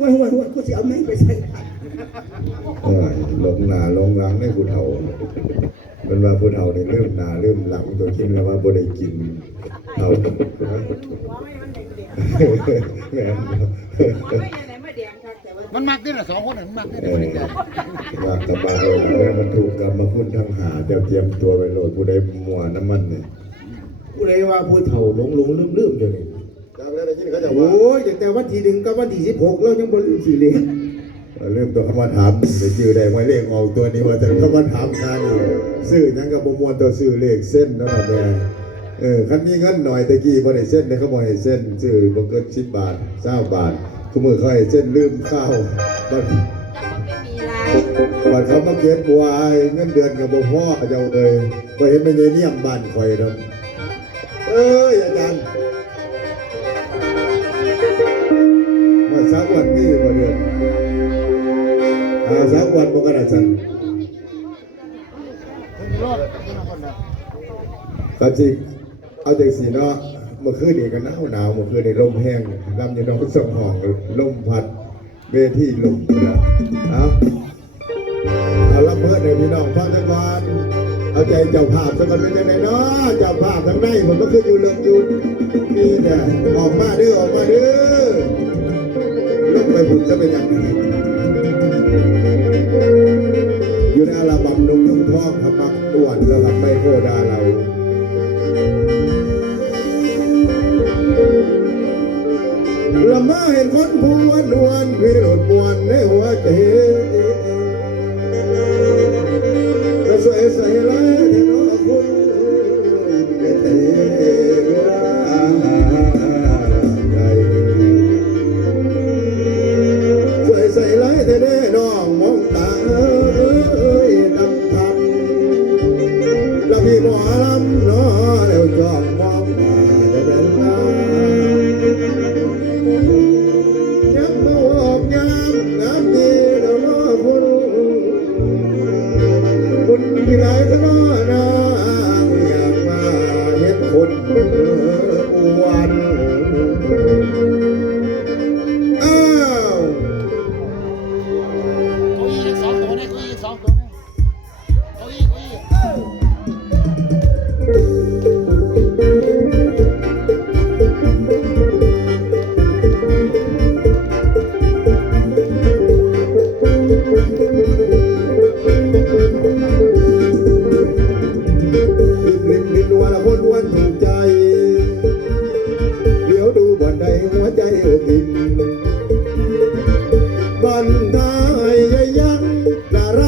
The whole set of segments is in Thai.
ว่าว่าว่ากูจะเอาแม่งไปใส่ขันโอ้ยหลงหนาหลงหลังในผู้เฒ่ามันว่าผู้เฒ่าเนี่ยเริ่มหนาเริ่มหลังตัวคิดแล้วว่าบ่ได้กินเฒ่าแม่นมันมักได้ละสองคนน่ะมันมักได้เอคนอนี้จ้ะว่ากลับมาเลยมันถูกกรรมคุณทั้งหาเจ้าเตรียมตัวไปโหลดผู้ใดมัวน้ำมันเนี่ยกูเลยว่าผู้เฒ่าหลงหลงลืมลืมอยู่นี่ จากนั้นได้ยินเขาจะโอ้ว่ายจากแต่วันที่หนึ่งกับวันที่สิบหกเรายังบ่ลืมสิเลยเริ่มตัวคำว่าถามเดี๋ยวชื่อได้ไว้เลขออกตัวนี้ว่าจะคำว่าถามคานี่ซื้อหยังกับบ่มวนตัวซื้อเลขเส้นนั่นแหละแม่เออคันมีเงินหน่อยตะกี้บ่ได้เส้นได้เขาบ่ให้เส้นซื้อบ่เกิน10บาท20บาททุกมื้อเขาให้เส้นลืมข้าวบัดบัดเขามาเก็บไว้เงินเดือนก็บ่พอเจ้าเอ้ยบ่เห็นแม่นเนี่ยมบ้านข่อยดอกเอ้ยอาจารย์ มาสักวันนี้บ่เดือนอาสักวันมันก็ได้สั่งคนรอดคนละคนน่ะก็จริงเอาจากสีเนาะเมื่อคืนนี่ก็หนาวหนาวเมื่อคืนนี่ลมแห้งลำอยู่น้องสมห้องลมพัดเวทีลมนะเอาเอารับเพื่อนในพี่น้องฟังจัก่อนเอาใจเจ้าภาพสักคนเป็นยังไงเนาะเจ้าภาพทั้งในผมก็คืออยู่เลิกอยู่นี่เนี่ยออกมาเด้อออกมาเด้อ เป็นอย่างนี้อยู่ในอัลบั้มนุ่งนุ่งทองขมักอวนระลับไม่โคดาเราละมาเห็นคนผู้วันนวลวิโรดบวนในหัวใจ คุณพี่ไรก็น้อนางอยากมาเห็นคนอ้วนอ้าวเก้าอี้อีกสองตัวนะเก้าอี้อีกสองตัวนะเก้าอี้เก้าอี้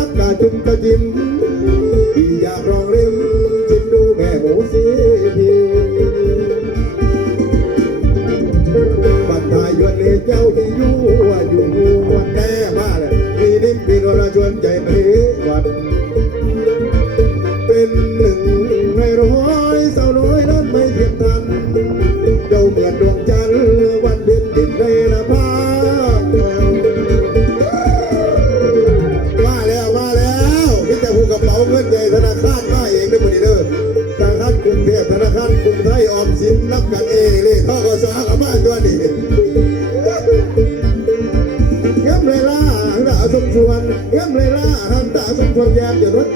กกะจุมกะจิ้มอยากร้อง เป๋าเงินใหญ่ธนาคารมาเองด้หมดนี่เด้อธนาคารกรุงเทพธนาคารกรุงไทยออมสินนับกันเองเลยทกสกับมาตัวนี้เยี่ยมเลยล่ะหันตาสมชวนเงี้ยมเลยล่ะหันตาสมชวนแยมจะรถ